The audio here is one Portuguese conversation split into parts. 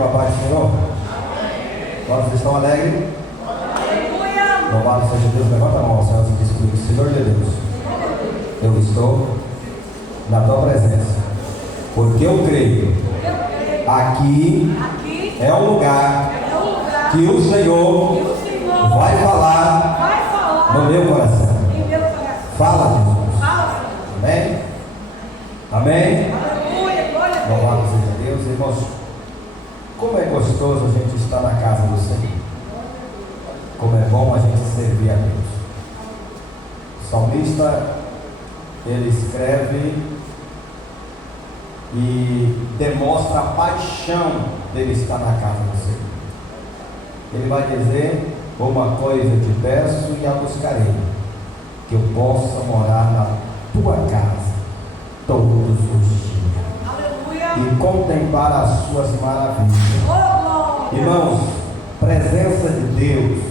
com a paz do Senhor? Quantos estão alegres? Louvado seja Deus. Levanta a mão, Senhor, e diz comigo: Senhor de Deus, eu estou na tua presença, porque eu creio. Aqui é o lugar que o Senhor vai falar no meu coração. Fala, Jesus. Amém? Amém? Louvado seja Deus. Irmãos, como é gostoso a gente estar na casa do Senhor. Como é bom a gente servir a Deus. O salmista, ele escreve e demonstra a paixão dele estar na casa do Senhor. Ele vai dizer: uma coisa te peço e a buscarei, que eu possa morar na tua casa todos os dias. Aleluia. E contemplar as suas maravilhas. Irmãos, presença de Deus,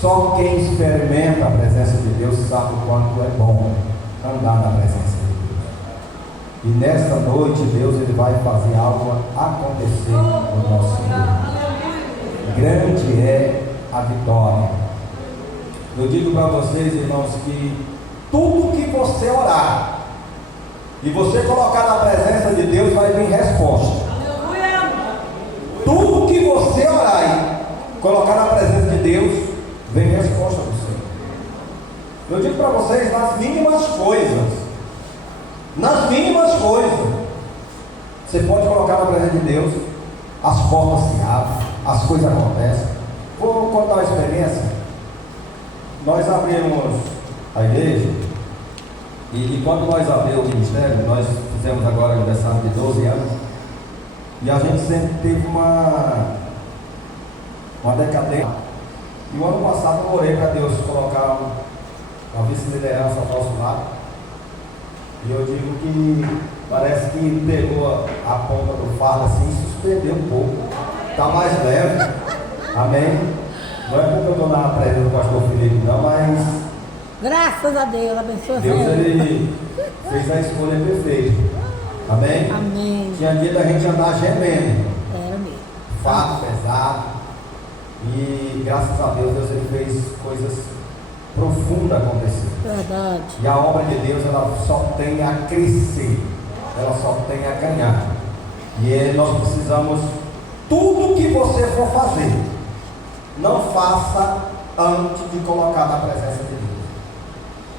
só quem experimenta a presença de Deus sabe o quanto é bom andar na presença de Deus. E nesta noite Deus ele vai fazer algo acontecer no nosso meio. Grande é a vitória. Eu digo para vocês, irmãos, que tudo que você orar e você colocar na presença de Deus, vai vir resposta. Tudo que você orar e colocar na presença de Deus, vem resposta do Senhor. Eu digo para vocês, nas mínimas coisas, você pode colocar na presença de Deus, as portas se abrem, as coisas acontecem. Vou contar uma experiência. Nós abrimos a igreja, e quando nós abrimos o ministério, nós fizemos agora aniversário de 12 anos, e a gente sempre teve uma decadência. E o ano passado eu orei para Deus colocar uma vice-liderança ao nosso lado. E eu digo que parece que pegou a ponta do fardo assim e suspendeu um pouco. Está mais leve. Amém? Não é porque eu estou na presença do pastor Felipe, não, mas graças a Deus, abençoe. Deus ele fez a escolha perfeita. Amém? Amém. Tinha dia da gente andar gemendo. Era mesmo. Fato pesado. E graças a Deus, Deus ele fez coisas profundas acontecer. Verdade. E a obra de Deus ela só tem a crescer, ela só tem a ganhar. E nós precisamos, tudo que você for fazer, não faça antes de colocar na presença de Deus.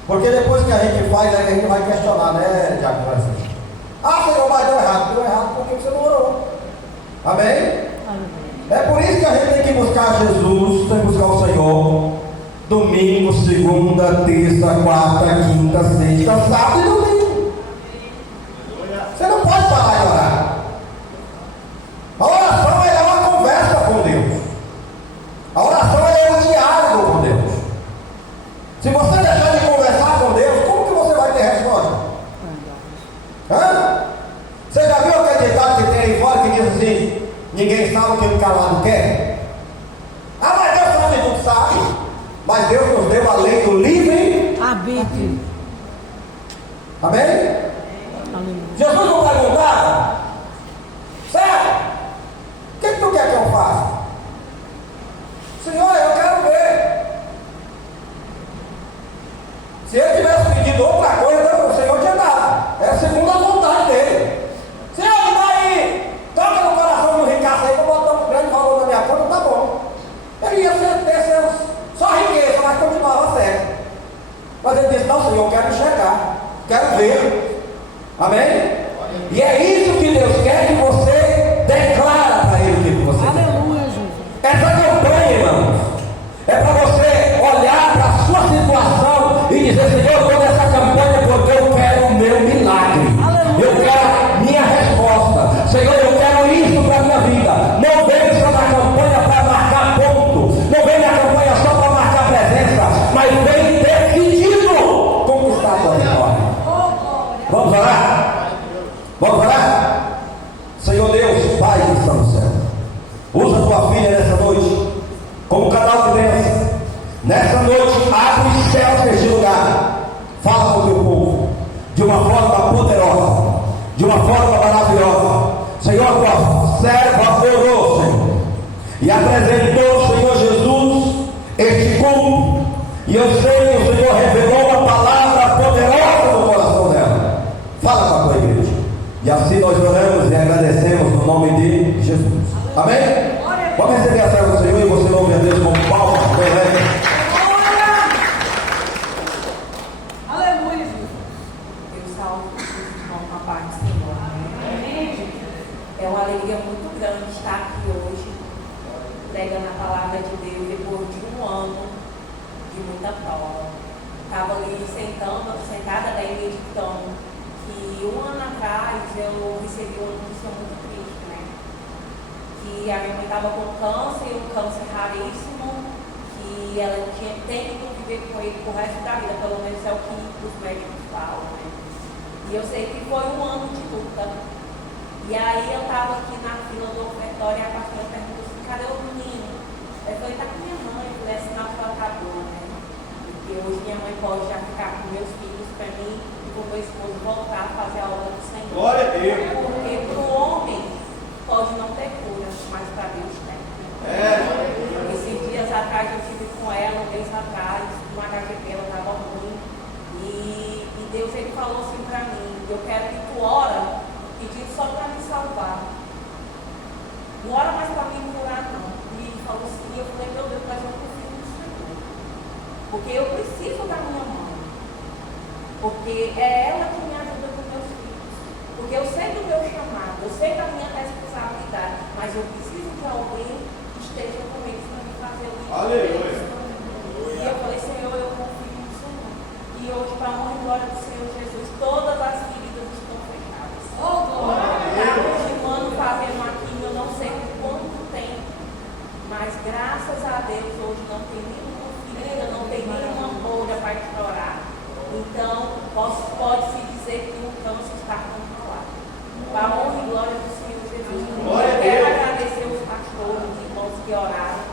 Porque depois que a gente faz, a gente vai questionar, né, Diácono? Ah, Senhor, mas deu errado porque você não orou. Amém? Amém. É por isso que a gente tem que buscar Jesus, tem que buscar o Senhor. Domingo, segunda, terça, quarta, quinta, sexta, sábado e domingo. Você não pode parar de orar. A oração é uma conversa com Deus. A oração é um diálogo com Deus. Se você deixar de conversar com Deus, como que você vai ter resposta? Hã? Você já viu aquele ditado que tem aí fora que diz assim: ninguém sabe o que o calado quer? Ah, mas Deus sabe, tudo sabe. Mas Deus nos deu a lei do livre arbítrio. Amém? Amém. Jesus não perguntava: certo? O que tu quer que eu faça? Senhor, eu quero ver. Se ele tivesse pedido outra coisa, o Senhor tinha dado. É segundo a vontade dele. Senhor, me dá aí, toca no coração do ricaço aí, para botar um grande valor na minha conta, tá bom. Ele ia ter só riqueza, mas continuava certo. Mas ele disse: não, Senhor, eu quero enxergar, quero ver. Amém? E é isso que Deus quer, que você declara para Ele o que você quer. Aleluia, Jesus. Essa campanha, irmãos, é para você olhar para a sua situação e dizer: Senhor, eu estou nessa campanha porque eu quero o meu milagre. Aleluia. Eu quero a minha resposta. Senhor, eu quero isso para a minha vida. Não venha só na campanha para marcar ponto. Não venha na campanha só para marcar presença, mas vem decidido conquistar a sua vitória. Vamos orar? Vamos orar? Senhor Deus, Pai que está no céu, usa tua filha nessa noite como canal de bênção. Nessa noite, abre os céus neste lugar. Fala com o teu povo de uma forma poderosa, de uma forma maravilhosa. Senhor, tua serva Amém? Vamos receber a serva do Senhor e você louve a Deus com palmas. Aleluia, Jesus. Deus salve os irmãos na paz do Senhor. Amém. É uma alegria muito grande estar aqui hoje, pregando a palavra de Deus depois de um ano de muita prova. Estava ali sentada daí meditando, que um ano atrás eu recebi uma notícia muito triste, né? Que a minha mãe estava com câncer, um câncer raríssimo, que ela tem que conviver com ele pro resto da vida, pelo menos é o que os médicos falam, né? E eu sei que foi um ano de luta. E aí eu estava aqui na fila do ofertório e a pastora perguntou assim, cadê o menino? Eu falei, tá com minha mãe, eu falei, é sinal que ela acabou, né? Porque hoje minha mãe pode já ficar com meus filhos para mim e com meu esposo voltar a fazer a obra do Senhor. Glória a Deus. Porque para o homem pode não ter cura, mas para Deus tem. Esses dias atrás eu estive com ela, um mês atrás, uma HGP, ela estava ruim. E Deus ele falou assim para mim, eu quero que tu ora pedindo só para me salvar. Não ora mais para me curar não. E ele falou assim, eu falei, meu Deus, mas eu confio no Senhor. Porque eu preciso da minha mãe. Porque é ela que me ajuda com meus filhos. Porque eu sei do meu chamado, eu sei da minha responsabilidade, mas eu preciso que alguém esteja comigo para me fazer o que Aleluia. E eu falei, Senhor, eu confio no Senhor. E hoje, para a honra e glória do Senhor Jesus, todas as feridas estão fechadas. Está continuando fazendo aqui, eu não sei quanto tempo, mas graças a Deus hoje não tem nenhuma ferida, não tem nenhuma bolha para estourar. Então, pode-se dizer que o câncer está controlado. Para a honra e glória do Senhor Jesus. Eu quero agradecer os pastores, os irmãos que oraram,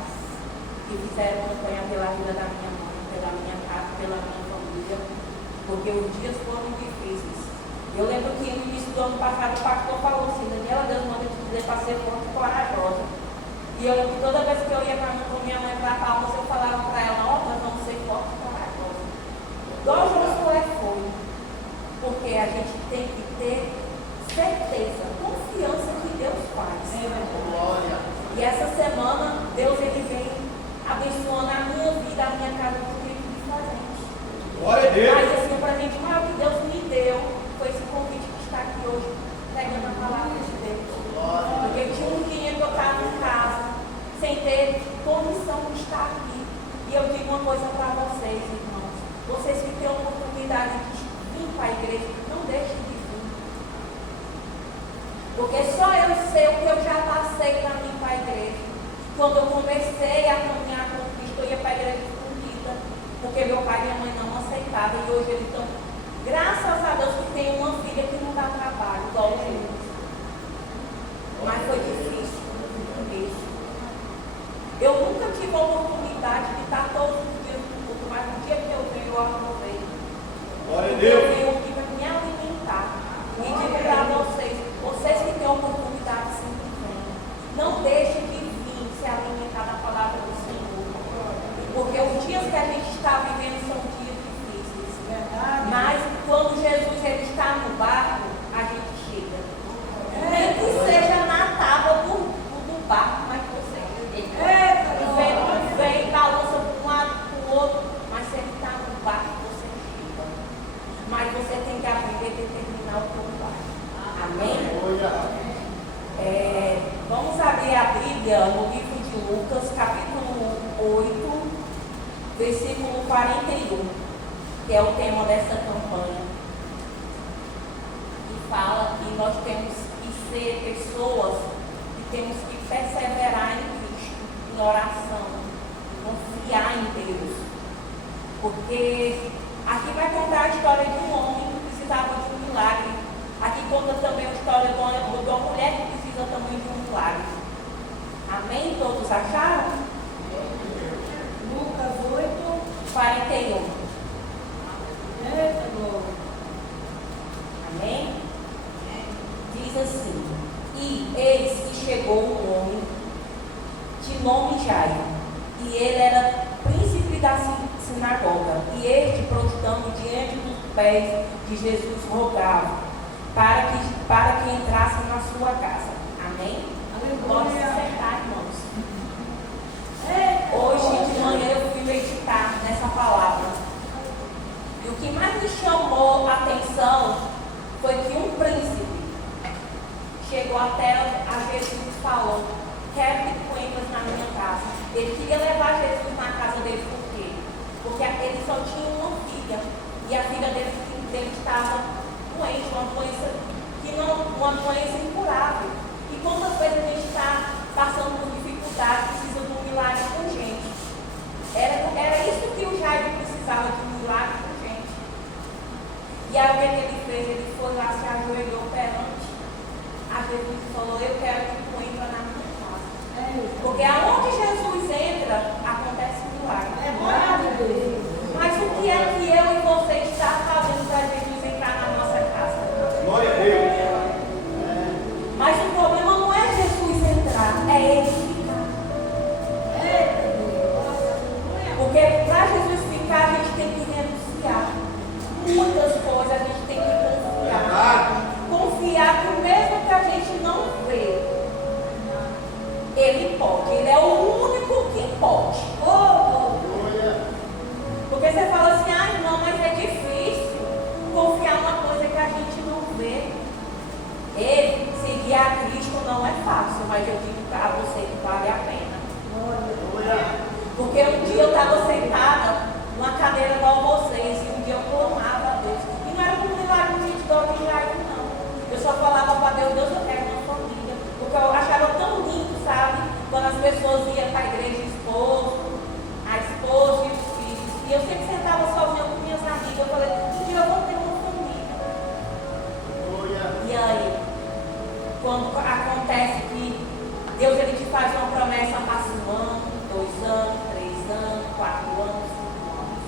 que fizeram campanha pela vida da minha mãe, pela minha casa, pela minha família, porque os dias foram difíceis. Eu lembro que no início do ano passado o pastor falou assim, Daniela, Deus manda te dizer para ser forte e corajosa. E eu lembro que toda vez que eu ia com minha mãe para Palmas, eu falava para ela, ó, nós vamos ser fortes e corajosos. Igual Josué foi. Porque a gente tem que ter certeza, confiança que Deus faz. E essa semana, Deus ele vem abençoando a minha vida, a minha casa, do que diferente. Glória a Deus. Mas assim, para mim, o maior que Deus me deu foi esse convite que está aqui hoje, pregando a palavra de Deus. Porque tinha um dia que eu estava em casa, sem ter condição de estar aqui. E eu digo uma coisa para vocês, irmãos. Vocês que têm a oportunidade de vir para a igreja, não deixem de vir. Porque só eu sei o que eu já passei para vir para a igreja. Quando eu comecei a caminhar com Cristo, eu ia para a igreja escondida. Porque meu pai e minha mãe não aceitavam. E hoje eles estão, graças a Deus, que tem uma filha que não dá trabalho, igual o Jesus. Mas foi difícil mesmo. Eu nunca tive a oportunidade de estar todos os dias no culto, mas no dia que eu venho, eu aproveito. Glória a Eu Deus. venho aqui para me alimentar. E digo para vocês que têm a oportunidade, sempre vêm. Não deixem de vir se alimentar da palavra do Senhor. Porque os dias que a gente está vivendo são dias difíceis. Mas quando Jesus ele está no barco, a gente chega. Nem que seja na tábua do barco, mas você vem, balança para um lado para o outro, mas se ele está no barco, você chega. Mas você tem que aprender a determinar o teu barco. Amém? Vamos abrir a Bíblia no livro de Lucas, capítulo 8, versículo 41, que é o tema dessa campanha. E fala que nós temos que ser pessoas que temos que perseverar em Cristo, em oração, confiar em Deus. Porque aqui vai contar a história de um homem que precisava de um milagre. Aqui conta também a história de uma mulher que precisa também de um milagre. Amém? Todos acharam? Lucas 8, 41. eita glória. Amém? Diz assim: E eis que chegou um homem de nome Jairo, e ele era príncipe da sinagoga, e este, prostrando diante dos pés de Jesus, rogava para que entrasse na sua casa. Amém? Pode se sentar, irmãos. Hoje de manhã eu fui meditar nessa palavra. E o que mais me chamou a atenção foi que um príncipe chegou até a Jesus e falou: quero que tu entres na minha casa. Ele queria levar Jesus na casa dele, por quê? Porque ele só tinha uma filha. E a filha dele estava doente, uma doença incurável. E quantas vezes a gente está passando por dificuldade, precisa de um milagre urgente. Era isso que o Jairo precisava, de um milagre urgente. E aí o que ele fez? Ele foi lá, se ajoelhou perante a Jesus e falou: eu quero que tu entra na minha casa. Porque aonde Jesus entra, acontece um milagre. Mas o que é que eu e você está fazendo para Jesus entrar na nossa casa? Glória a Deus. Mas o problema não é Jesus entrar, é ele ficar. Porque para Jesus ficar, a gente tem que renunciar. Muitas coisas a gente tem que confiar. Confiar que mesmo que a gente não vê, ele pode. Ele é o único que pode. Porque você fala assim: ah, não, mas é difícil confiar uma coisa que a gente não vê. Ele, seguir a Cristo não é fácil, mas eu digo para você que vale a pena. Porque um dia eu estava sentada numa cadeira igual vocês, e um dia eu clamava a Deus. E não era por um milagre de ordinário, não. Eu só falava para Deus: Deus, eu quero uma família. Porque eu achava tão lindo, sabe? Quando as pessoas iam para a igreja, a esposa e os filhos. E eu sempre sentava sozinha com minhas amigas. Eu falei: um dia eu vou ter uma família. E aí, quando acontece que Deus ele te faz uma promessa, passa 1 ano, 2 anos, 3 anos, 4 anos, 5 anos.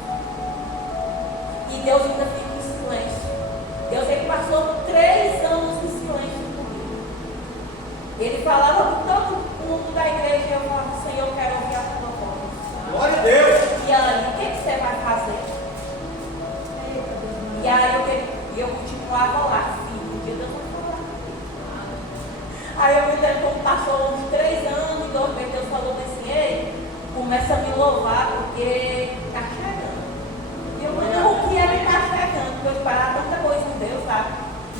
E Deus ainda fica em silêncio. Deus ele passou 3 anos em silêncio comigo. Ele falava com todo mundo da igreja e eu falava: Senhor, eu quero ouvir a tua voz. Glória a Deus. E aí, o que você vai fazer? E aí eu continuava lá, filho, um dia Deus vai falar. Aí eu me lembro como passou uns 3 anos, 2 meses, Deus falou assim: ei, começa a me louvar porque está chegando. E eu não, o que ele está chegando, porque eu esperava tanta coisa em Deus, sabe?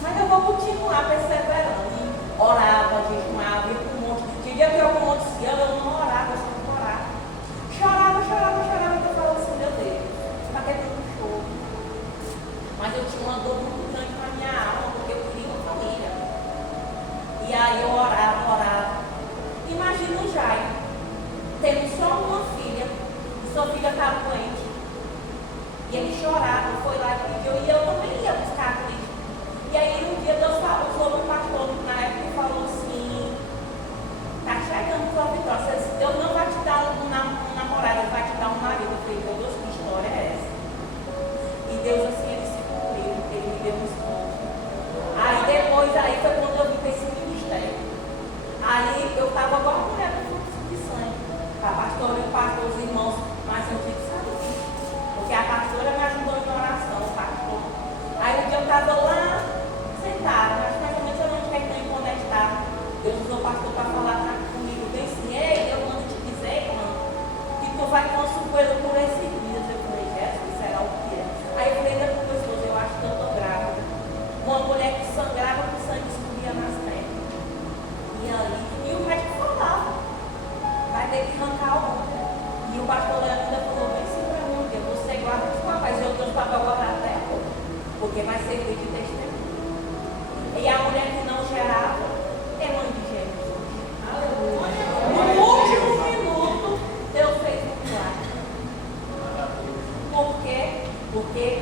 Mas eu vou continuar perseverando. E orava, jejuava, ia com um monte. Tinha dia que eu com um monte de ano, eu não orava, eu só não orava. Chorava, e eu falava assim: meu Deus, para que tanto choro? Mas eu tinha uma dor muito grande na minha alma, porque eu queria uma família. E aí eu orava. Imagina o Jairo, tendo só uma filha, e sua filha estava doente. E ele chorava, foi lá e pediu, e eu também ia buscar a Cristo. E aí um dia Deus falou, usou um pastor na época e falou assim: está chegando sua vitória. Deus não vai te dar um namorado, Ele vai te dar um marido. Eu falei: meu Deus, que história é essa? E Deus assim, ele se cumpriu, ele me deu um esposo. Aí depois, foi quando eu vim para esse ministério. Aí eu estava igual a mulher do fluxo de sangue. A pastora e o pastor, os irmãos mais antigos sabem disso. Porque a pastora me ajudou em oração, o pastor. Aí um dia eu estava lá, sentada, acho que mais ou menos eu não tinha nem quando estava. Deus usou o pastor para falar comigo. Eu disse: ei, eu mando te dizer, mano, que tu vai com uma surpresa por esses dias. Eu falei: Jesus, será o que é? Aí eu falei para minha esposa: eu acho que eu estou grávida. Uma mulher que sangrava, que o sangue escorria nas pernas. E o médico falava: vai ter que arrancar o homem. E o pastor Leandro ainda falou bem assim para mim: você guarda os papéis, eu tenho os papéis guardados até hoje, porque vai servir de testemunho. E a mulher que não gerava é mãe de Jesus. No último minuto, Deus fez um milagre. Por quê? Porque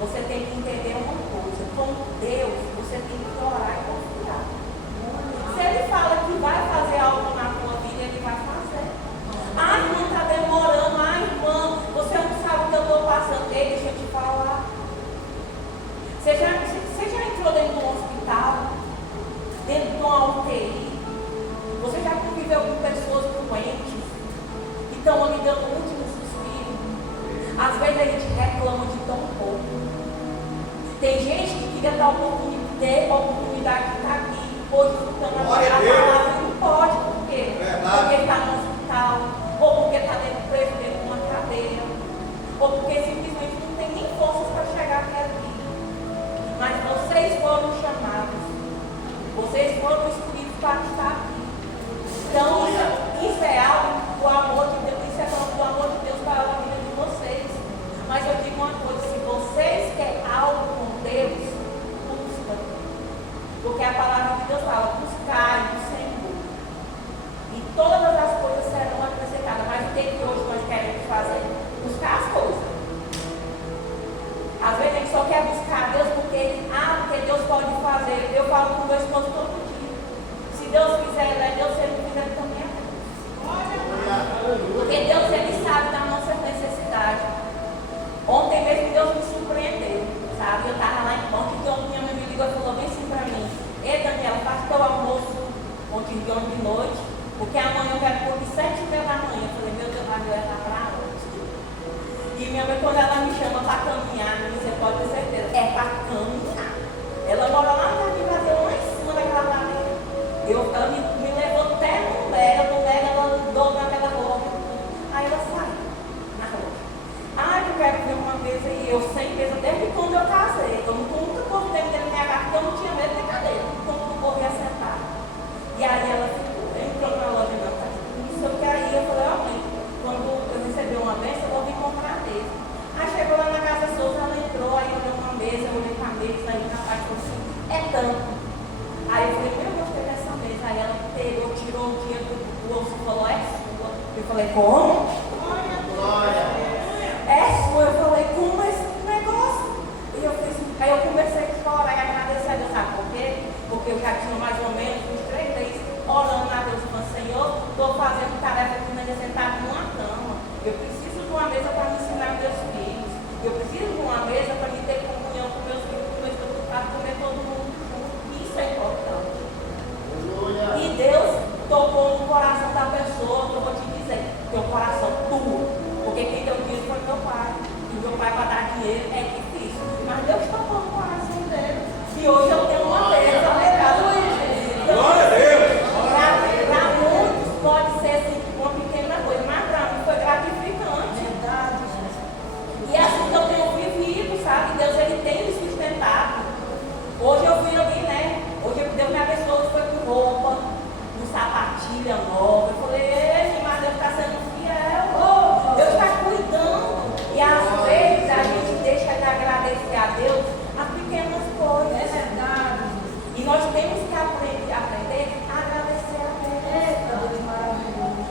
você tem que entender uma coisa: com Deus você tem que orar e confiar. Se Ele fala que vai fazer algo na tua vida, Ele vai fazer. Ah, irmã, está demorando. Ah, irmã, você não sabe o que eu estou passando. Ei, deixa eu te falar. Você já entrou dentro de um hospital? Dentro de uma UTI? Você já conviveu com pessoas doentes que estão ali dando o último suspiro? Às vezes a gente reclama de tão pouco. Tem gente que queria ter a oportunidade de estar aqui hoje escutando a palavra e não pode, por quê? Porque está no hospital, ou porque está preso dentro de uma cadeia, ou porque simplesmente não tem nem forças para chegar até aqui. Mas vocês foram chamados, vocês foram escolhidos para estar aqui. Então, isso é algo do amor de Deus, isso é algo do amor de Deus para a vida de vocês. Mas eu digo uma coisa, se vocês querem algo com Deus, busca. Porque a palavra de Deus fala, buscar no Senhor. E todas as coisas serão acrescentadas. Mas o que hoje nós queremos fazer? Buscar as coisas. Às vezes a gente só quer buscar a Deus porque Deus pode fazer. Eu falo com o meu esposo todo dia. Se Deus fizer, ele é Deus, se ele não fizer, ele também é Deus. Porque Deus, ele sabe da nossa necessidade. Ontem mesmo Deus me surpreendeu, sabe? Eu estava lá em ontem, que minha mãe me ligou e falou bem assim para mim: Ei, Daniela, faz teu almoço ontem de noite, porque amanhã eu quero comer 7h30 da manhã. Eu falei: Meu Deus, vai levar para onde? E minha mãe, quando ela me chama para caminhar, você pode ter certeza, é para caminhar. Ela mora lá no Jardim Brasil, lá em cima daquela lareira. Ela me levou até no Lega, ela dobrou aquela roupa. Aí ela saiu na rua. Eu quero ver uma mesa, e eu sem mesa desde quando eu casei. Eu nunca convidei dentro da minha casa, porque eu não tinha medo de cadeira. Então eu corri a sentar. E aí ela entrou na loja e não, isso eu quero ir. Eu falei: Ó, mãe, quando eu recebi uma bênção, eu vou vir comprar a mesa. Aí chegou lá na casa Souza, ela entrou, aí eu dei uma mesa, eu olhei para a mesa, aí na parte falou assim: É tanto. Aí eu falei: Eu gostei dessa mesa. Aí ela pegou, tirou o dinheiro do bolso e falou: É sua. Eu falei: Como? É sua. Eu falei: Como é esse negócio? E eu fiz, aí eu comecei a chorar e agradecer a Deus. Sabe por quê? Porque eu já tinha mais ou menos uns 3 meses orando a Deus, falando: Senhor, estou fazendo tarefa que não é sentado numa cama. Eu preciso de uma mesa para me ensinar meus filhos. Eu preciso de uma mesa para me ter comunhão com meus filhos, para comer todo mundo junto. Isso é importante. E Deus tocou no coração da pessoa, que eu vou te dizer, teu coração tudo. Porque quem deu dinheiro foi meu pai. E meu pai, para dar dinheiro é difícil. Mas Deus tocou no coração dele. E hoje eu tenho uma mesa lá em casa. Glória a Deus! Para muitos pode ser assim, uma pequena coisa, mas para mim foi gratificante. E é assim que eu tenho vivido, sabe? Deus, ele tem me sustentado. Hoje eu fui ali, né? Hoje Deus me abençoou, foi com roupa, com sapatilha nova. Eu falei: Ei, mas Deus está sendo fiel. Deus está cuidando. E às vezes a gente deixa de agradecer a Deus as pequenas coisas. É verdade. E nós temos que aprender a agradecer a Deus.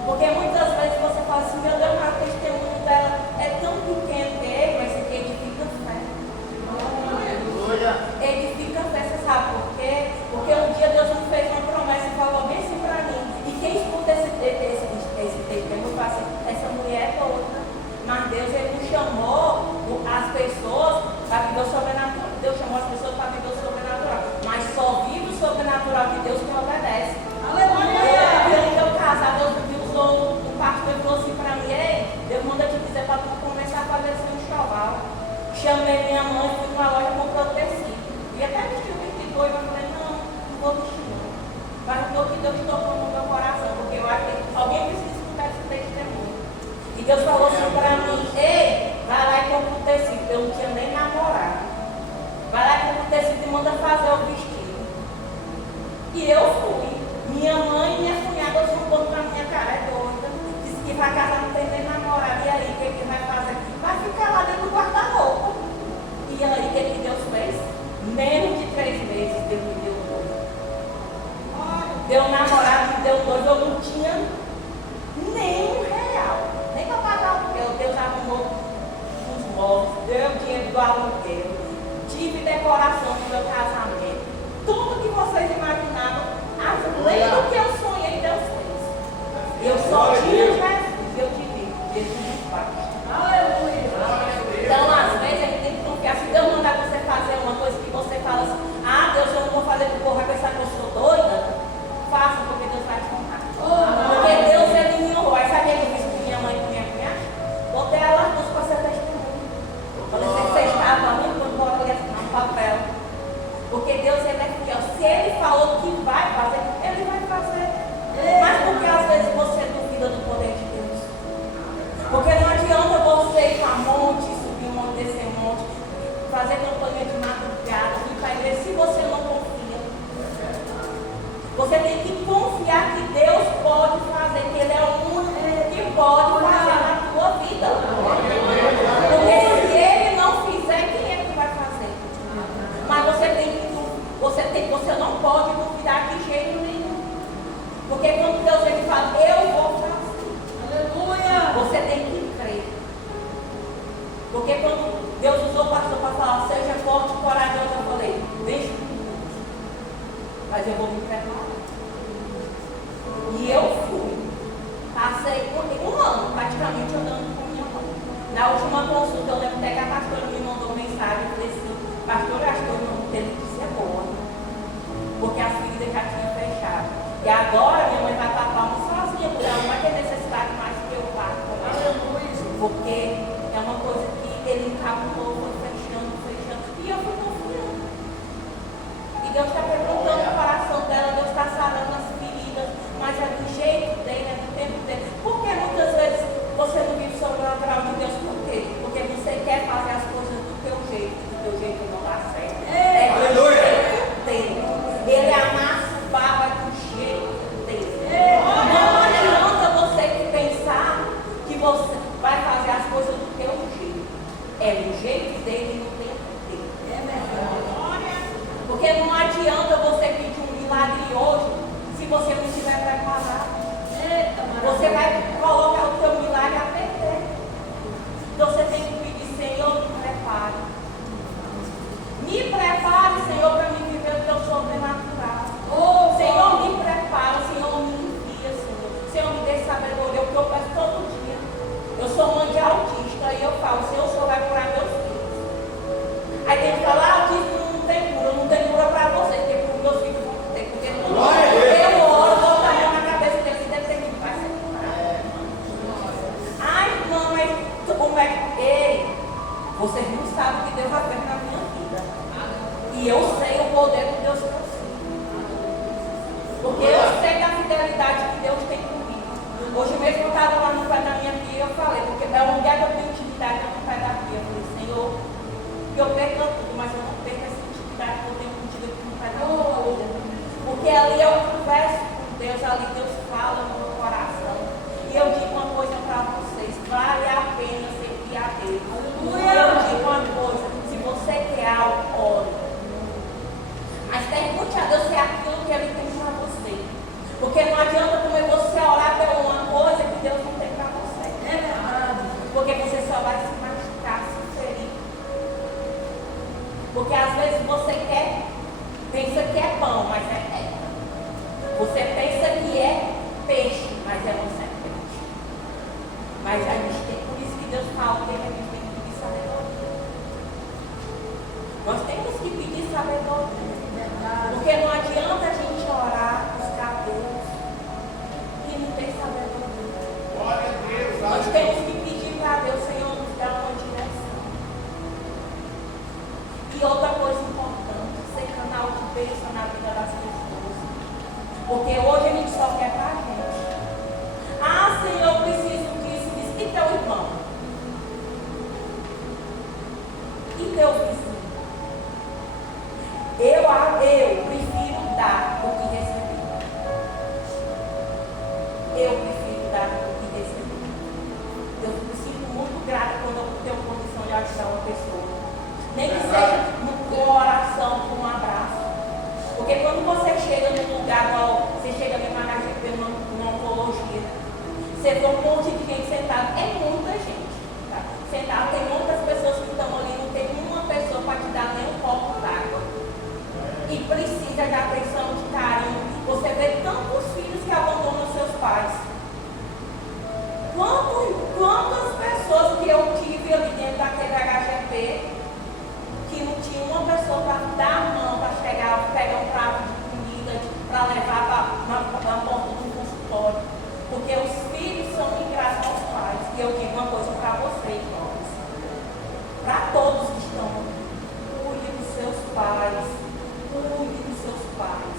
Porque muitas vezes você fala assim: Meu Deus, mas o testemunho dela é tão pequeno que é, mas que edifica fé. Edifica fé, você sabe por quê? Porque um dia Deus me fez uma promessa e falou bem assim para mim. E quem escuta esse testemunho fala assim: Essa mulher é outra. Mas Deus, ele não chamou as pessoas para viver o sobrenatural. Deus chamou as pessoas para viver o sobrenatural. Mas só vive o sobrenatural de Deus quem obedece. Aleluia! No meu caso, Deus me usou um pastor e falou assim para mim: Ei, Deus manda te dizer para tu começar a fazer assim um enxoval. Chamei minha mãe, fui numa loja e comprei o tecido. E até vestiu de noiva, eu falei: Não vou vestir não. Mas o que Deus tocou no meu coração, porque eu acho que alguém precisa escutar esse testemunho. E Deus falou assim para mim: Ei, vai lá e compra o tecido. Eu não tinha nem namorado. Vai lá e compra o tecido e manda fazer o vestido. E eu fui. Minha mãe e minha cunhada zombando na minha cara: É doida. Disse que vai casar, não tem nem namorado. E aí, o que vai fazer? Vai ficar lá dentro do guarda-roupa. E aí, o que Deus fez? Menos de 3 meses Deus me deu noivo. Deu namorado, me deu noivo. Eu não tinha nem R$1. Nem para pagar o aluguel. Deus arrumou os móveis, deu dinheiro do aluguel. Tive decoração no meu casamento. Tudo que vocês imaginavam, além do que eu sonhei, Deus fez. Eu só tinha Jesus, eu tive Jesus no quarto. Aleluia! Então, às vezes, a gente tem que confiar. Se Deus mandar você fazer uma coisa que você fala assim: Deus, eu não vou fazer porque o povo vai pensar que eu sou doida. Faça, porque Deus vai te honrar. Porque Deus, ele me honrou. Aí sabia que eu fiz com minha mãe e com minha cunhada? Botei elas duas para ser testemunha. Falei: Você estava ali quando eu ali no papel. Porque Deus, ele é fiel. Se ele falou que vai fazer, ele vai fazer. praticamente andando com minha mãe. Na última consulta, eu lembro até que a pastora me mandou mensagem e falei assim, pastor, acho que eu não tenho notícia boa, porque as feridas já tinham fechado. E agora minha mãe vai para Palma sozinha, porque ela não vai ter necessidade mais que eu vá com ela. Porque é uma coisa que ele encapulou, foi fechando. E eu fui confiando. E Deus está perguntando o coração dela, Deus está sarando as feridas, mas é do jeito dele, é do tempo dele. Porque muitas vezes você não vive sobre o natural de Deus, por quê? Porque você quer fazer as coisas do teu jeito, e do teu jeito não dá certo. É do jeito dele. Ele amassa o barro do jeito dele. Não adianta você pensar que você vai fazer as coisas do teu jeito. É do jeito dele e no tempo dele. Porque não adianta você pedir um milagre hoje se você não estiver preparado. Você vai colocar o teu milagre a perder. Então você tem que pedir, Senhor, me prepare. Me prepare, Senhor, para me viver o teu sobrenatural. Senhor, me prepara, Senhor, me envia, Senhor. Senhor, me dê sabedoria, o que eu peço todo dia. Eu sou mãe de autista e eu falo, Senhor, o Senhor vai curar meus filhos. Aí tem que falar, autismo não tem cura para você, porque para os meus filhos vão ter, porque eu oro, boto a mão na cabeça deles e determino que vai ser curado. Ai, não, mas como é que... Ei, vocês não sabem o que Deus vai fazer na minha vida. E eu sei o poder que Deus tem. Porque eu sei da fidelidade que Deus tem comigo. Hoje mesmo eu estava lá no pé da minha pia e eu falei, porque é um lugar que eu tenho intimidade no pé da pia. Eu falei, Senhor, eu perco tudo, mas eu não perco essa intimidade que eu tenho contigo aqui no pé da pia. Porque ali eu converso com Deus, ali Deus fala no meu coração. E eu digo uma coisa para vocês, vale a pena servir a Deus. Eu digo uma coisa, se você quer algo, ore. Mas pergunte a Deus se é aquilo que Ele tem para você. Porque não adianta também você orar por uma coisa que Deus não tem para você. Porque você só vai se machucar, se ferir. Porque às vezes você pensa que é pão, mas é terra. Você pensa que é peixe, mas é uma serpente. Mas a gente tem, por isso que Deus fala que a gente tem que pedir sabedoria. Nós temos que pedir sabedoria. Porque não adianta a gente orar, buscar Deus e não ter sabedoria. Glória a Deus. Nós temos que pedir para Deus, Senhor, nos dar uma direção. E outra coisa importante, ser canal de bênção na vida das pessoas. Porque hoje a gente só quer para a gente. Ah, Senhor, eu preciso disso. E teu irmão? E teu vizinho? Eu prefiro dar do que receber. Eu prefiro dar do que receber. Eu me sinto muito grata quando eu tenho condição de ajudar uma pessoa. Nem que seja com oração, com um abraço. Porque quando você chega num lugar, você chega mesmo na GP, numa oncologia, você vê um monte de gente sentada, é muita gente. Tá? Sentada, tem muitas pessoas que estão ali, não tem uma pessoa para te dar nem um copo d'água. E precisa de atenção, de carinho. Você vê tantos filhos que abandonam seus pais. Quantas pessoas que eu tive ali dentro daquele HGP que não tinha uma pessoa para dar a mão, para chegar, pegar um prato de comida, para levar na porta do consultório. Porque os filhos são ingratos aos pais. E eu digo uma coisa para vocês, jovens. Para todos que estão aqui, cuide dos seus pais. Cuide dos seus pais.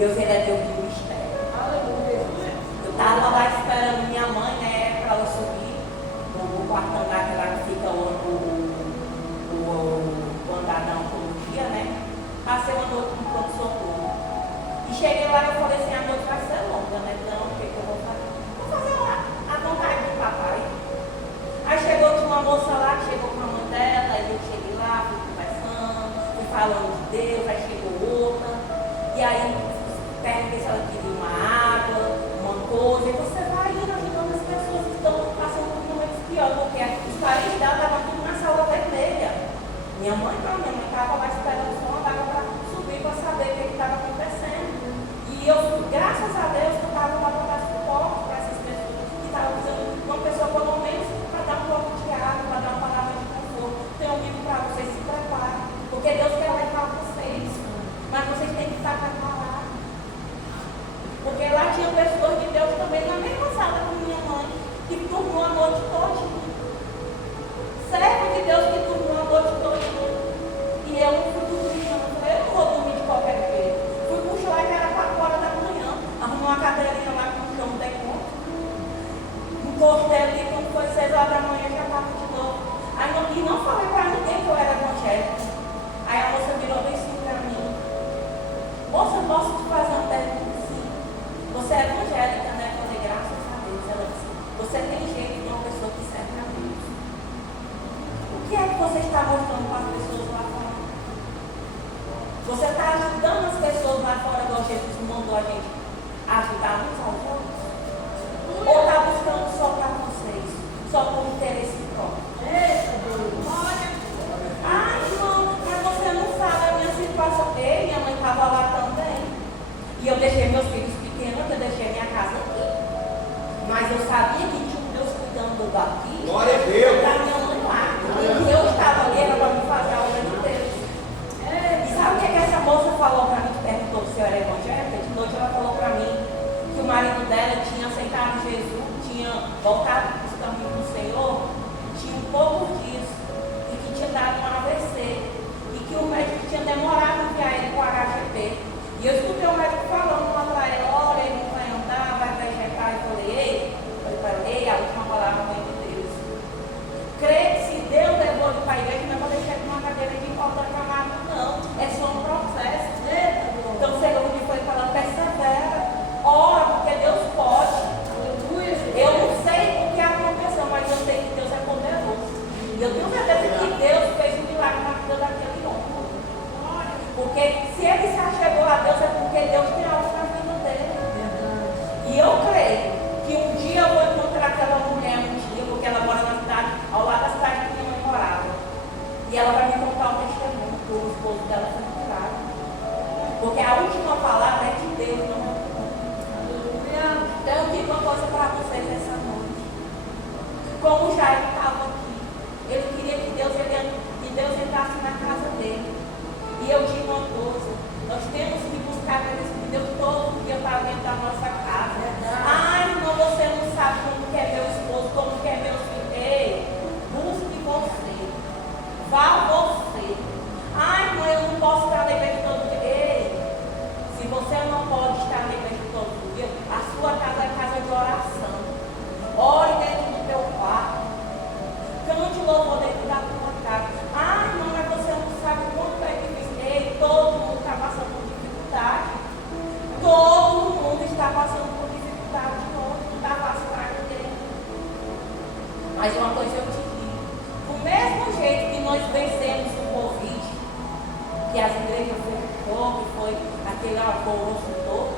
Deus, ele é Deus de mistério. Eu estava lá esperando minha mãe, né, para ela subir no quartão daquela que fica o andar da oncologia, né? Passei uma noite no pronto-socorro. E cheguei lá e eu falei assim, a noite vai ser longa, né? Então, o que eu vou fazer? Vou fazer a vontade do papai. Aí tinha uma moça lá que chegou com a mãe dela, aí eu cheguei lá, fui conversando, fui falando de Deus, aí chegou outra. E aí perguntei se ela queria uma água, uma coisa, e você vai indo ajudando as pessoas que estão passando por momentos piores, porque os parentes dela estavam tudo na sala vermelha. Minha mãe estava lá esperando só uma vaga para subir para saber o que estava acontecendo. E eu, graças a Deus, eu estava lá para dar suporte para essas pessoas que estavam precisando de uma pessoa, pelo menos, para dar um pouco de água, para dar uma palavra de conforto. Então eu digo para vocês, se preparem, porque Deus quer levar vocês, mas vocês têm que estar preparados. Porque lá tinha pessoas de Deus também na mesma sala com minha mãe, que dormiu a noite toda. Servo de Deus que dormiu a noite toda. E eu não fui dormir, não. Eu falei, eu não vou dormir de qualquer jeito. Fui puxar lá e era 4 horas da manhã. Arrumei uma cadeirinha lá com o chão de conta. Encostei ali, quando foi 6 horas da manhã, já estava de novo. Aí não falei para ninguém que eu era evangélica. Aí a moça virou bem assim para mim. Moça, posso te fazer uma pergunta? Sim. Você é evangélica, né? Eu falei, graças a Deus. Ela disse, você tem jeito de uma pessoa que serve a Deus. O que é que você está mostrando para as pessoas lá fora? Você está ajudando as pessoas lá fora, igual Jesus mandou a gente ajudar uns aos outros? Ou está buscando só para vocês? Só por interesse próprio? Ai, irmão, mas você não sabe a minha situação. Ei, minha mãe estava lá também. E eu deixei meus filhos pequenos, eu deixei minha casa aqui. Mas eu sabia que tinha um Deus cuidando daqui. Glória a Deus. Da minha mãe lá. E eu estava ali, era para me fazer a obra de Deus. E sabe o que essa moça falou para mim? Perguntou se eu era evangélica. De noite ela falou para mim que o marido dela tinha aceitado Jesus, tinha voltado para os caminhos do Senhor, tinha poucos dias, e que tinha dado um AVC, e que o médico tinha demorado a enviar ele para o HGP. E eu escutei o médico falando lá para ela, olha, ele não vai andar, vai injetar. Eu falei, ei, a última palavra vem de Deus. Creio que se Deus levou ele para a igreja, não vai deixar ele numa cadeira de falta de amado, não. É só um processo. Então o Senhor me foi para ela, persevera, ora, porque Deus pode. Eu não sei o que aconteceu, mas eu sei que Deus é poderoso. E eu tenho certeza que Deus fez um milagre na vida daquele homem. Porque se ele se achegou a Deus, é porque Deus tem algo na vida dele. E eu creio que um dia eu vou encontrar aquela mulher, porque ela mora na cidade, ao lado da cidade que minha mãe morava. E ela vai me contar o testemunho, que o esposo dela foi curado. Porque a última palavra é de Deus, não é? Então eu digo uma coisa para vocês essa noite. Como o Jair estava aqui, ele queria que Deus entrasse na casa dele. E eu digo uma coisa, nós temos que buscar Deus todo dia para dentro da nossa casa. Ai, irmão, você não sabe como que é meu esposo, como que é meu filho. Ei, busque você. Vá você. Ai, irmão, eu não posso estar na igreja todo dia. Ei, se você não pode estar na igreja todo dia, a sua casa é casa de oração. Ore dentro do teu quarto. Cante louvor dentro da tua casa. Ai, irmão, mas você não sabe quanto é difícil. Ei, todo mundo está passando por dificuldade. Todo mundo está passando por dificuldade hoje. Não está fácil para ninguém. Mas uma coisa eu te digo. Do mesmo jeito que nós vencemos o Covid, que as igrejas fechou, que foi aquele alvoroço todo,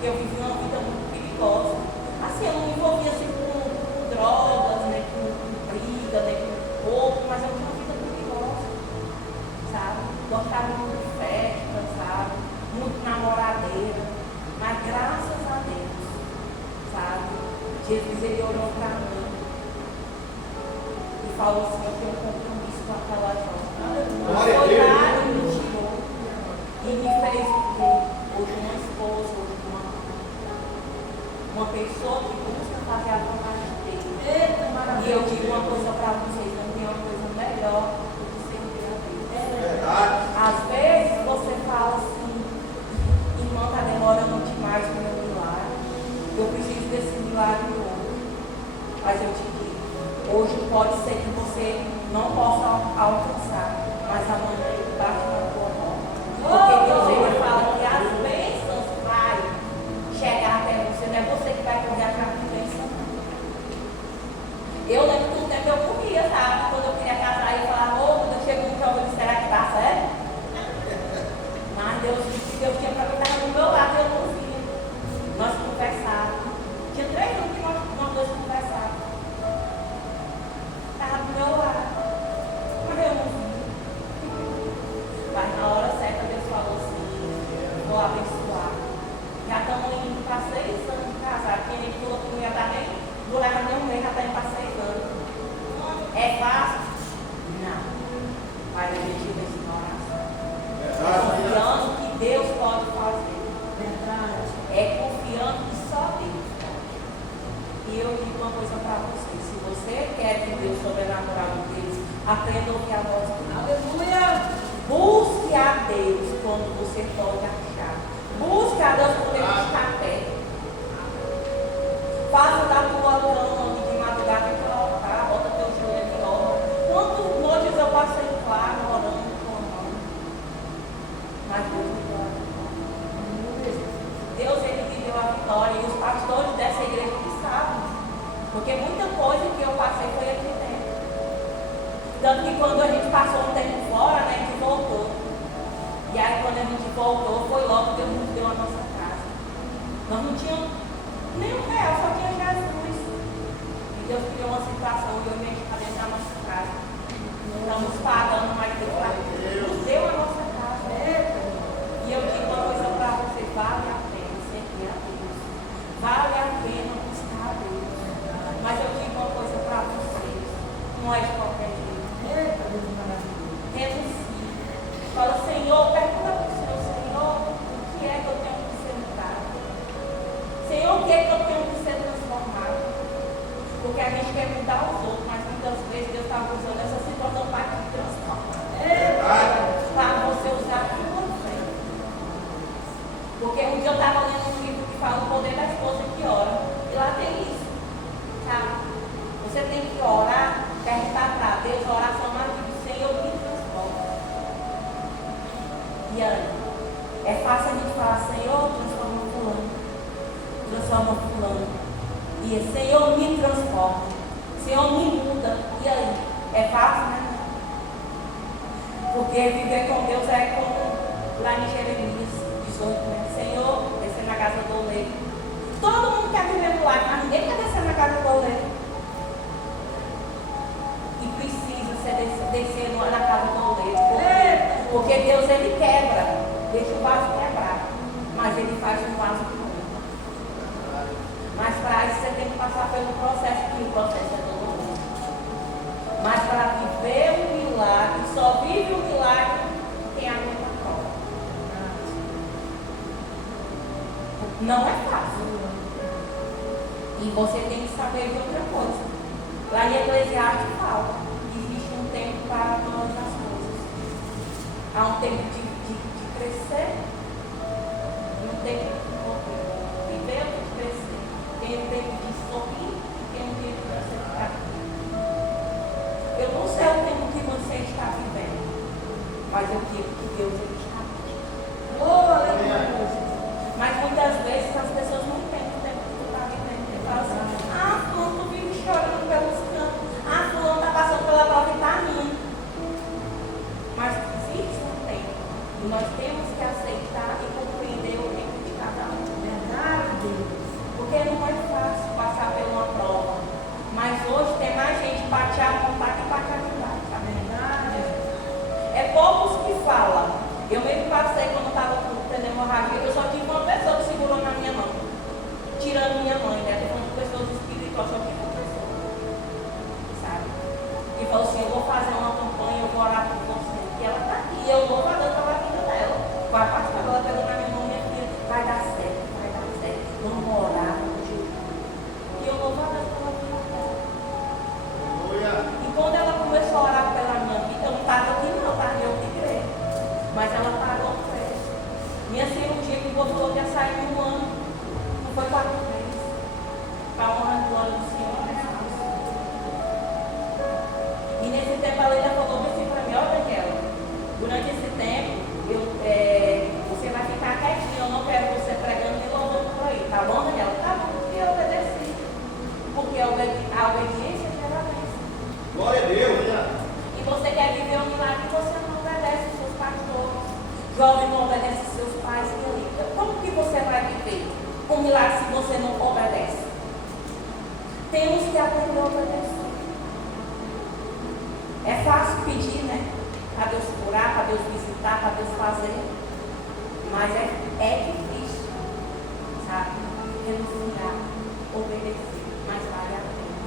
porque eu vivi uma vida muito perigosa. Assim, eu não me envolvia assim, com drogas, né, com briga, né, com roubo, mas eu tinha uma vida perigosa, sabe? Gostava muito de festa, sabe? Muito namoradeira, mas graças a Deus, sabe? Jesus, ele orou para mim e falou assim: eu tenho um compromisso com aquela jovem. Foi lá e me tirou e me fez hoje uma esposa, hoje uma pessoa que busca fazer a vontade de Deus. E eu digo uma coisa para vocês: não tem uma coisa melhor do que servir a Deus. Às vezes você fala assim: irmã, está demorando demais para o meu milagre, eu preciso desse milagre hoje. Mas eu te digo, hoje pode ser que você não possa alcançar, mas amanhã ele bate na tua porta. Porque Deus ele fala que as bênçãos vai chegar até você, não é você que vai correr atrás de bênção. Eu lembro que um tempo eu corria, sabe? Quando eu queria casar, eu falava: ô, quando eu chego no jogo, eu disse: será que dá certo? Mas Deus tinha para mim, estava do meu lado e eu não via. Nós conversávamos. Tinha 3 anos que nós dois conversávamos. Estava do meu lado. Mas eu não via. Mas na hora certa Deus falou assim: vou abençoar. Já estamos indo para 6 anos de casar. Quem nem falou que não ia dar nem, vou levar nem um mês, já está indo para 6 anos. É fácil? Não. Mas a gente vence na oração. Confiando que Deus pode fazer. É confiando que só Deus pode. E eu digo uma coisa para você: se você quer viver o sobrenatural de Deus, aprenda a ouvir a voz de Deus. Aleluia! Busque a Deus quando você pode achar. Busque a Deus quando Ele está perto. Faça da tua cama de madrugada e colocar, bota teu joelho e ora. Quantas noites eu passei em claro, orando, clamando. Mas Deus me deu a vitória. Deus, Ele me deu a vitória. E os pastores dessa igreja que sabem. Porque muita coisa que eu passei foi aqui dentro. Tanto que quando a gente passou um tempo fora, né, a gente voltou. E aí quando a gente voltou, foi logo que Deus nos deu a nossa casa. Nós não tínhamos nem um real, só tinha Jesus. E Deus criou uma situação e eu me enxerguei dentro da nossa casa. Estamos pagando, mas Deus nos deu a nossa casa. E eu digo uma coisa para você: vale a pena servir a Deus. Vale a pena buscar a Deus. Mas eu digo uma coisa para vocês: não é de qualquer jeito. Renuncie. Fala: Senhor, pergunta para o Senhor: o que é que eu tenho que ser mudado? Senhor, o que é que eu tenho que ser transformado? Porque a gente quer mudar os outros, mas muitas vezes Deus está usando essa situação para te transformar. Para você usar a tua fé. Porque um dia eu estava lendo um livro que fala o poder da esposa que ora. E lá tem isso. Tá? Você tem que orar, perguntar para Deus, a oração mais do Senhor me transforma. E aí? É fácil a gente falar: Senhor, transforma fulano. Transforma fulano. E Senhor, me transforma. Senhor, me muda. E aí? É fácil, né? Porque viver com Deus é como lá em Jeremias 18, né? Senhor, descer na casa do oleiro. Todo mundo quer viver do lado, mas ninguém quer descer na casa do oleiro. E precisa descer na casa do oleiro. Porque Deus, Ele quebra. Deixa o vaso quebrar. Mas Ele faz um vaso novo. Mas para isso você tem que passar pelo processo, que o processo é doloroso. Mas para viver o milagre, só vive o milagre quem aguenta a prova. Não é fácil. E você tem que saber de outra coisa. Lá em Eclesiastes fala: existe um tempo para todas as coisas. Há um tempo de crescer e um tempo de morrer. Viver ou de crescer. Tem um tempo de sorrir e tem um tempo de você ficar. Eu não sei o tempo que você está vivendo, mas eu digo que Deus ele está vivendo. Mas muitas vezes as pessoas não entendem o tempo que tu está vivendo. Eles falam assim: fulano, tu vive chorando pelos cantos. Fulano está passando pela prova e está rindo. Mas existe um tempo e nós temos que aceitar esposo falou que ia sair em um ano. Não foi 4 meses. Para a honra e glória do Senhor. E nesse tempo a Leila falou assim para mim: ó, Daniela, durante esse tempo você vai ficar quietinho, eu não quero você pregando nem louvando por aí, tá bom, Daniela? Tá bom, e eu obedeci. Porque a obediência gera bênção. Glória a Deus, né? E você quer viver um milagre e você não obedece os seus pastores. Jovem não obedece os seus pais. E ali, como que você vai viver um milagre se você não obedece? Temos que aprender a obedecer. É fácil pedir, né? Para Deus curar, para Deus visitar, para Deus fazer. Mas é difícil, sabe? Renunciar, obedecer. Mas vale a pena.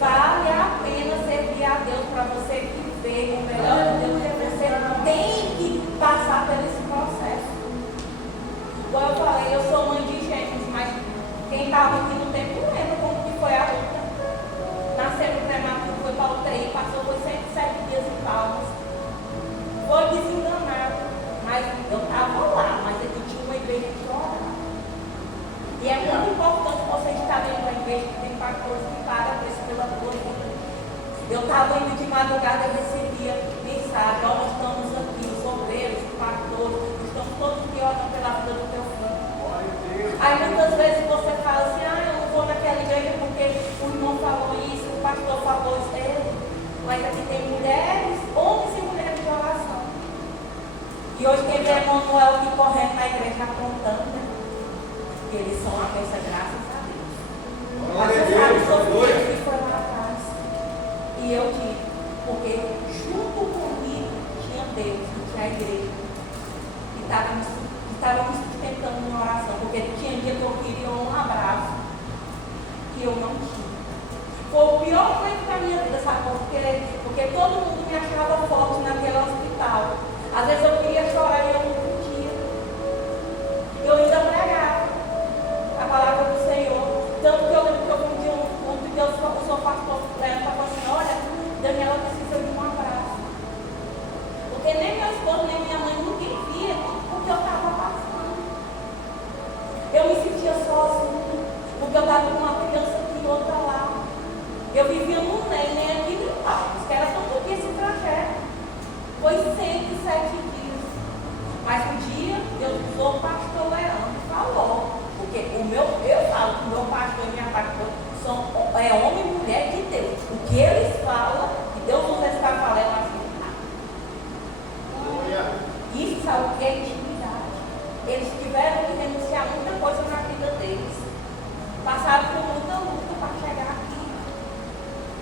Vale a pena servir a Deus para você viver o melhor de Deus. Você tem que passar por esse processo. Igual eu falei, eu sou mãe de gêmeos, mas quem estava aqui no tempo não lembra como que foi a luta. Nasceu no prematuro, foi para a UTI, passou por 107 dias em Palmas. Foi desenganado, mas eu estava lá, mas eu tinha uma igreja de orar. E é muito importante você estar dentro da igreja que tem pastores que pagam preço pela tua vida. Eu estava indo de madrugada, eu recebia mensagem: ó, nós estamos aqui, os obreiros, os pastores, estamos todos aqui orando pela vida do teu filho. Aí muitas vezes você fala assim: eu não vou naquela igreja porque o irmão falou isso, o pastor falou isso. Mas aqui tem mulheres, homens e mulheres de oração. E hoje quem vê Manuel aqui correndo na igreja apontando, né? Que eles são a bênção, graças a Deus. Mas você sabe sobre o que foi lá atrás. E eu digo, porque junto comigo tinha Deus, tinha a igreja, que estava me sustentando em oração. Porque tinha dia que eu queria um abraço, que eu não tinha. Foi o pior momento da minha vida, sabe por quê? Porque todo mundo me achava forte naquele hospital. Às vezes eu queria chorar e eu não podia. Eu ainda pregava a palavra do Senhor. Tanto que eu lembro que eu um dia um Deus usou o pastor para ela e falou assim: olha, Daniela precisa de um abraço. Porque nem meu esposo, nem minha mãe, ninguém via o que eu estava passando. Eu me sentia sozinha, porque eu estava com uma criança aqui e outra lá. Eu vivia num nem aqui em Palmas, que era todo dia esse trajeto. Foi 107 dias. Mas um dia Deus usou o pastor Leandro e falou. Porque eu falo que o meu pastor e minha pastora são homem e mulher de Deus. O que eles falam, que Deus usa esse para falar, é mais nada. Isso sabe o que é intimidade. Eles tiveram que renunciar a muita coisa na vida deles. Passaram por muita luta para chegar aqui.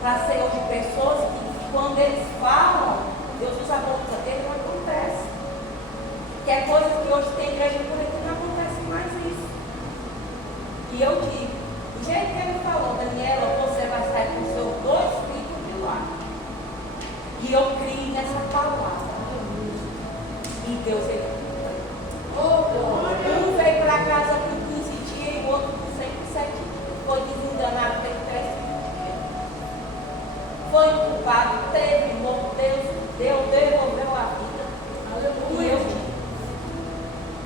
Para ser hoje pessoas que, quando eles falam, Deus usa a boca dele, não acontece. Que é coisa que hoje tem igreja por aqui, não acontece mais isso. E eu digo, do jeito que ele falou: Daniela, você vai sair com seus 2 filhos de lá. E eu criei nessa palavra. E Deus, ele um veio para casa com 15 dias e o outro com 107 dias. Foi desenganado, teve 3 filhos. Foi culpado, teve, Deus devolveu a vida. Aleluia. E eu digo,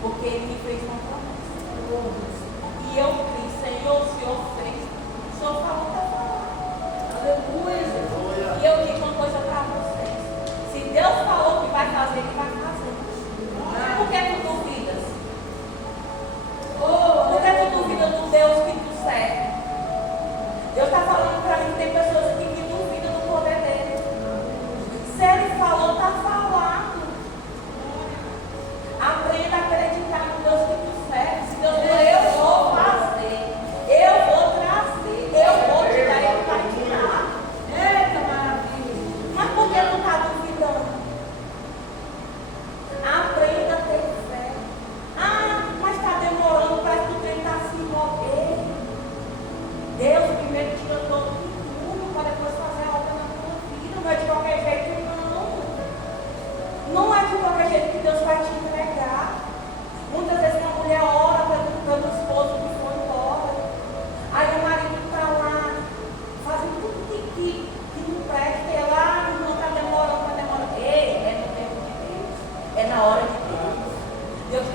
porque ele me fez uma promessa. E eu criei: Senhor, o Senhor fez, o Senhor falou para falar. Aleluia. E eu digo uma coisa para vocês: se Deus falou que vai fazer, ele vai fazer. Por que tu duvidas? Por que tu duvidas do Deus que tu serve? Deus está falando para mim que tem pessoas aqui que duvidam do poder dele. Se ele falou, está falado. Aprenda a acreditar no Deus que tu serve. Se Deus falou, eu vou fazer, eu vou trazer, eu vou te dar, ele vai te dar. Eita maravilha! Mas por que tu está duvidando? Aprenda a ter fé.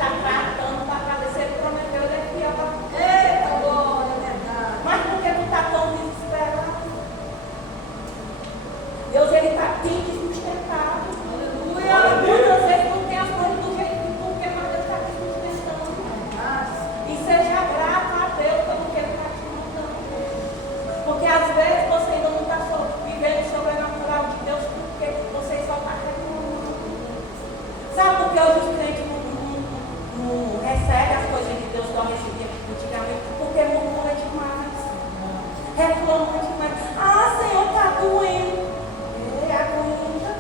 está tratando para fazer. Se ele prometeu, ele é fiel para cumprir. Eita, glória, é verdade. Mas por que tu está tão desesperado? Deus, ele está te sustentado. Aleluia. Muitas vezes não tem as coisas do jeito que tu quer, mas Deus está te sustentando. E seja grato a Deus pelo que ele está te mandando. Porque às vezes você ainda não está vivendo o sobrenatural de Deus porque você só está reclamando. Sabe por que hoje os crentes não recebem as coisas de Deus que eu recebia antigamente? Porque murmura demais. Reclama demais. Ah, Senhor, está doendo. Aguenta.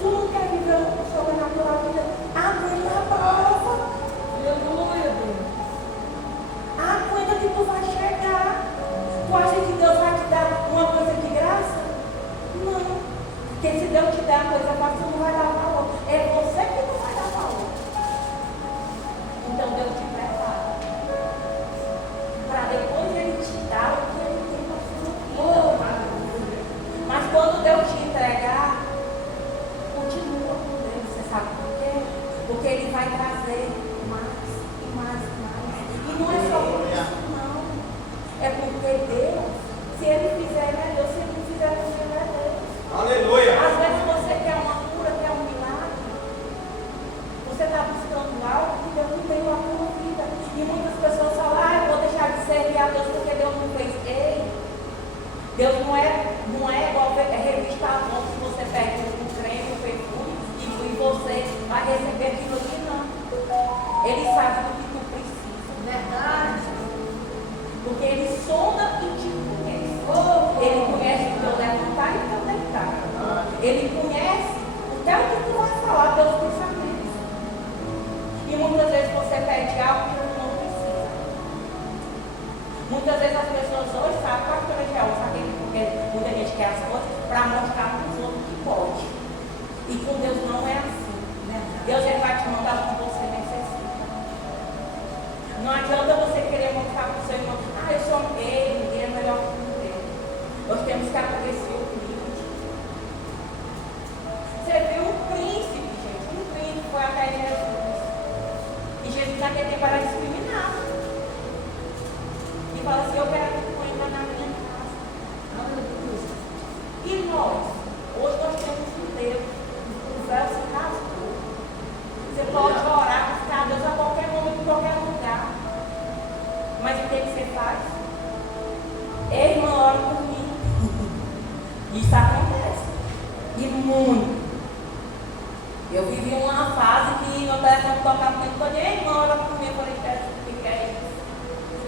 Tu não quer viver o sobrenatural de Deus? Aguenta a prova. Aleluia, Deus. Aguenta que tu vai chegar. Tu acha que Deus vai te dar uma coisa de graça? Não. Porque se Deus te der uma coisa fácil, tu não vai dar valor. É você que não vai dar valor. Então Deus te prepara. Para depois Ele te dar o que Ele tem para sua vida. Mas quando Deus te entregar, continua com Deus. Você sabe por quê? Porque Ele vai trazer mais e mais e mais. E não é só por isso, não. É porque Deus, se Ele fizer, ele é Deus. Se Ele não fizer, também não é Deus. Aleluia. Às vezes você quer uma cura, quer um milagre. Você está buscando algo que Deus não tem na sua vida. E muitas pessoas falam, eu vou deixar de servir a Deus porque Deus não fez. Ei, Deus não é igual revista Avon, que você pega um creme, um perfume e você vai receber aquilo ali, não. Ele sabe do que tu precisa. Verdade. Porque Ele sonda e te conhece. Ele conhece o teu levantar e o teu deitar. Ele conhece até o que tu vai falar, teus pensamentos. E muitas vezes você pede algo que tu não precisa. Muitas vezes as pessoas hoje sabem qual é a religião, sabe? Porque muita gente quer as coisas para mostrar para os outros que pode. E com Deus não é assim. Deus ele vai te mandar o que você necessita. Não adianta você querer mostrar para o seu irmão, eu sou gay, ninguém é melhor que ninguém. Nós temos que acontecer o limite. Você viu um príncipe, gente? Um príncipe foi até Jesus. E Jesus naquele tempo era discriminado. E fala assim, eu quero que tu entra na minha casa. E nós? Hoje nós temos um Deus. O véu se rasgou. Você pode orar, buscar a Deus a qualquer momento, em qualquer lugar. Mas o que você faz? Ei, irmã, ora por mim. Isso acontece. E muito. Eu vivi uma fase que meu telefone tocava muito quando ei, irmã, ora por mim. Eu falei, o que é isso?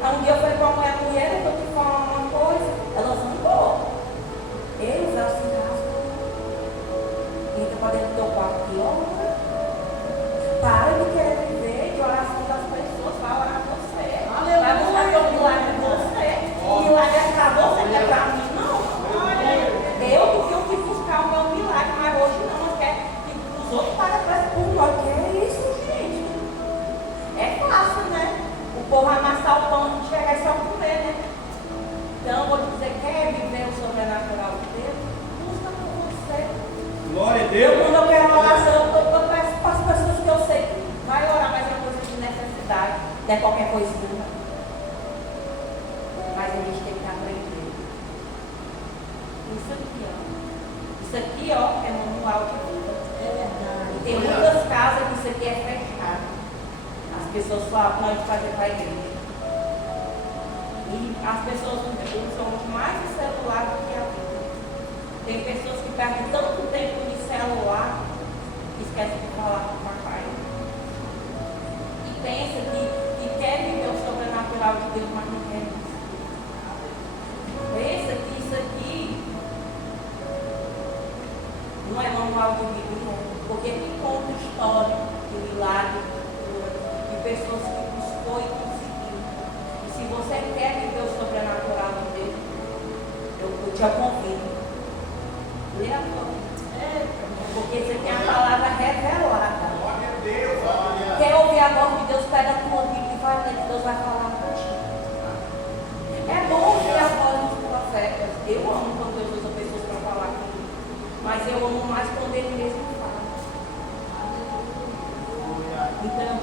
Aí um dia eu falei para a mulher, eu vou te falar uma coisa. Ela zangou. Ei, o véu se rasgou. Entra para dentro do teu quarto e ora. Para de querer viver de oração das pessoas, vai orar você. Vai buscar teu milagre em você. O milagre é para você, não é para mim, não. Eu que buscar o meu milagre, mas hoje não quer que os outros paguem preço por nós. Que é isso, gente? É fácil, né? O povo amassar o pão e chegar e só comer, né? Então, eu vou te dizer, quer viver o sobrenatural de Deus? Busca por você. Glória a Deus. Quando eu quero oração, eu peço para as pessoas que eu sei que vai orar, mas é coisa de necessidade, não é qualquer coisinha. Mas a gente tem que aprender. Isso aqui, ó, é manual de vida. É verdade. E tem muitas casas que isso aqui é fechado. As pessoas falam, nós vamos fazer para a igreja. E as pessoas usam mais o celular do que a vida. Tem pessoas que perdem tanto tempo de celular que esquecem de falar com o papai. E pensa que quer viver o sobrenatural de Deus, mas não quer isso. Pensa que isso aqui não é manual de vida, não. Porque aqui conta história de milagre, de pessoas que buscou e conseguiu. E se você quer viver o sobrenatural de Deus, eu te convido. Lê a tua Bíblia. Porque isso aqui é a palavra revelada. Glória a Deus. Olha. Quer ouvir a voz de Deus? Pega a tua Bíblia e vai ler que Deus vai falar contigo. É bom ouvir a voz dos profetas. Eu amo quando Deus usa pessoas para falar comigo. Mas eu amo mais quando Ele mesmo fala. Então eu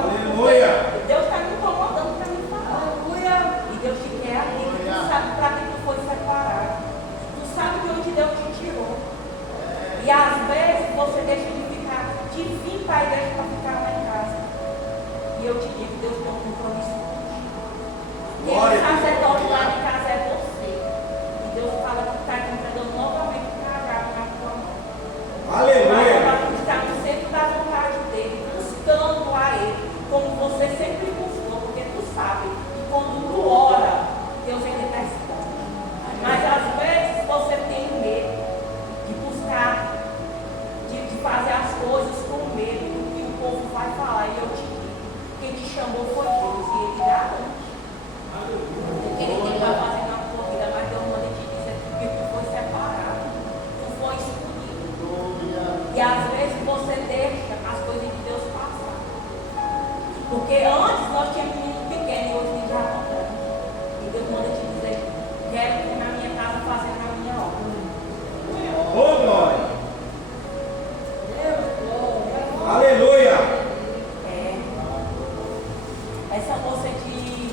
Aleluia. Deus está me incomodando para me falar. Aleluia. E Deus te quer aqui. Tu sabe para que tu foi separado. Tu sabe de onde Deus te tirou. E às vezes você deixa de vir para a igreja para ficar lá em casa. E eu te digo, Deus tem um compromisso contigo. Quem é o sacerdote lá em casa é você. E Deus fala que está te entregando novamente o cajado na tua mão. Aleluia. Para tu estar no centro da vontade dele, buscando a ele, como você sempre buscou, porque tu sabe que quando tu ora, Deus ele responde. Mas às vezes você tem medo de buscar, de fazer as coisas com medo do que o povo vai falar. E eu te digo, quem te chamou foi Deus e ele garante. Ele vai fazer na tua vida, mas Deus manda te dizer que tu foi separado, tu foi escolhido. E às vezes você deixa as coisas de Deus passar. Porque antes nós tínhamos um menino pequeno e hoje já não grande. E Deus manda te dizer, quero ir na minha casa fazer a minha obra. Oh, glória. Deus, glória. Aleluia. Essa moça de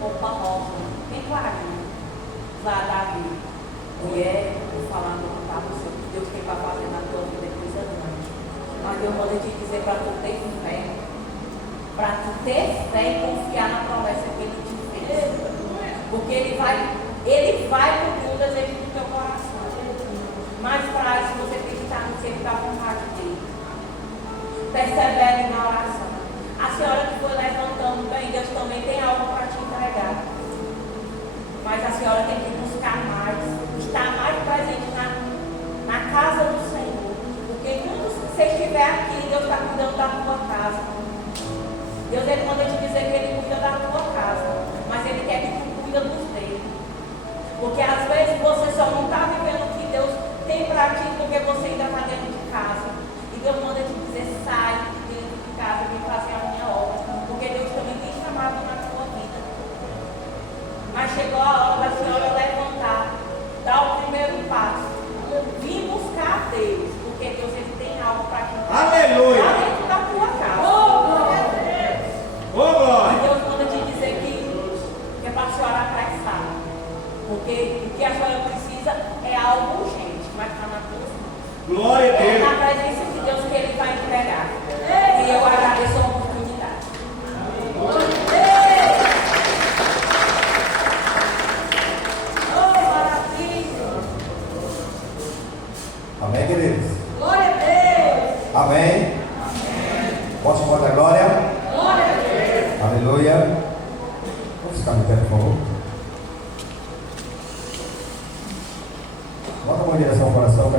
roupa rosa, bem clarinha, lá Davi, mulher, vou falar para você o que Deus tem para fazer na tua vida é coisa grande. Mas Deus manda te dizer para tu ter fé, para tu ter fé e confiar na promessa que Ele te fez. Porque Ele vai cumprir o desejo do teu coração. Mas para isso você tem que estar no centro da vontade dele. Persevere na oração. A senhora que foi levantando bem, Deus também tem algo para te entregar. Mas a senhora tem que buscar mais, estar mais presente na casa do Senhor. Porque quando você estiver aqui, Deus está cuidando da tua casa. Deus ele manda te dizer que Ele cuida da tua casa, mas Ele quer que tu cuida dos dele. Porque às vezes você só não está vivendo o que Deus tem para ti porque você ainda está dentro de casa. E Deus manda te dizer, sai de dentro de casa, vem fazer a minha obra. Porque Deus também tem chamado na tua vida. Mas chegou a hora da senhora levantar, dar o primeiro passo. Vim buscar a Deus, porque Deus ele tem algo para te dar. Aleluia. Lá dentro da tua casa. Oh, glória. E Deus manda te dizer que é para a senhora apressar. Porque o que a senhora precisa é algo urgente, mas está na tua mão. Glória a É Deus. na presença de Deus que Ele vai entregar. E eu agradeço a oportunidade. Oh, maravilha. Amém, queridos? Glória a Deus. Amém? Posso chamar da glória? Glória a Deus. Aleluia. Vamos ficar de pé, por favor. Bota a mão em direção ao coração,